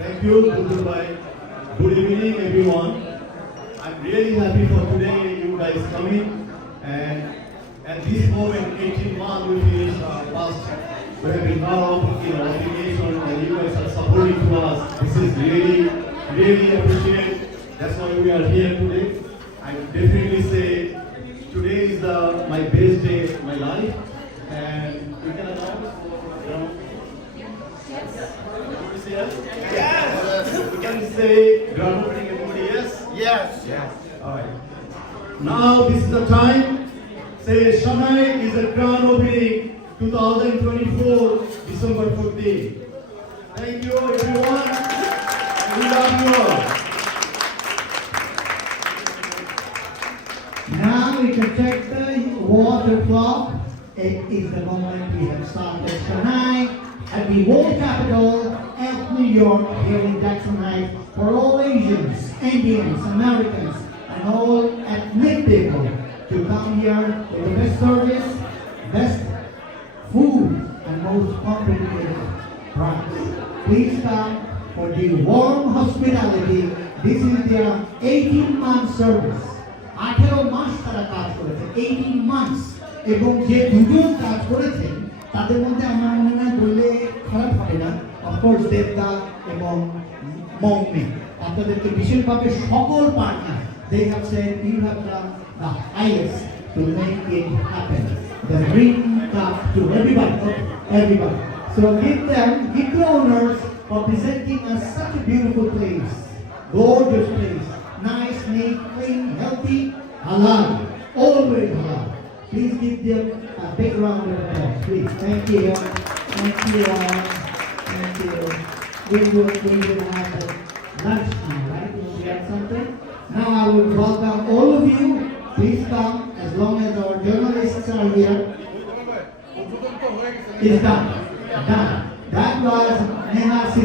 Thank you, Bhai. Good evening, everyone. I'm really happy for today you guys coming. And at this moment, 18 months we finished uh, our past. We have been now of you know, obligation and you guys are supporting to us. This is really, really appreciated. That's why we are here today. I definitely say today is the my best day of my life. And we can announce, you know, Everybody say yes? Say grand opening, everybody yes? Yes. Yes. Alright. Now this is the time. Say Shanghai is a grand opening 2024 December 14. Thank you everyone. We love you all. Now we can check the water clock. It is the moment we have started Shanghai at the world capital New York here in Jackson Heights for all Asians, Indians, Americans, and all ethnic people to come here with the best service, best food, and most competitive price. Please come for the warm hospitality. This is their 18 month service. আঠেরো মাস তারা কাজ করেছে eighteen months এবং যে দুজন কাজ করেছেন তাদের মধ্যে আমার মনে হয় বললে খারাপ হবে না অফকোর্স দেবদা এবং মৌমি আপনাদেরকে বিশেষভাবে সকল partner they have said you have done the highest to make it happen the ring cup to everybody everybody so give them give the owners for presenting us such a beautiful place gorgeous place nice, neat, clean, healthy, halal, always halal. Please give them a big round of applause, please. Thank you. Thank you. you. We will, we will have a lunch now, right? Will we have something? Now I will welcome all of you. Please come as long as our journalists are here. It's done. Done. That was Neha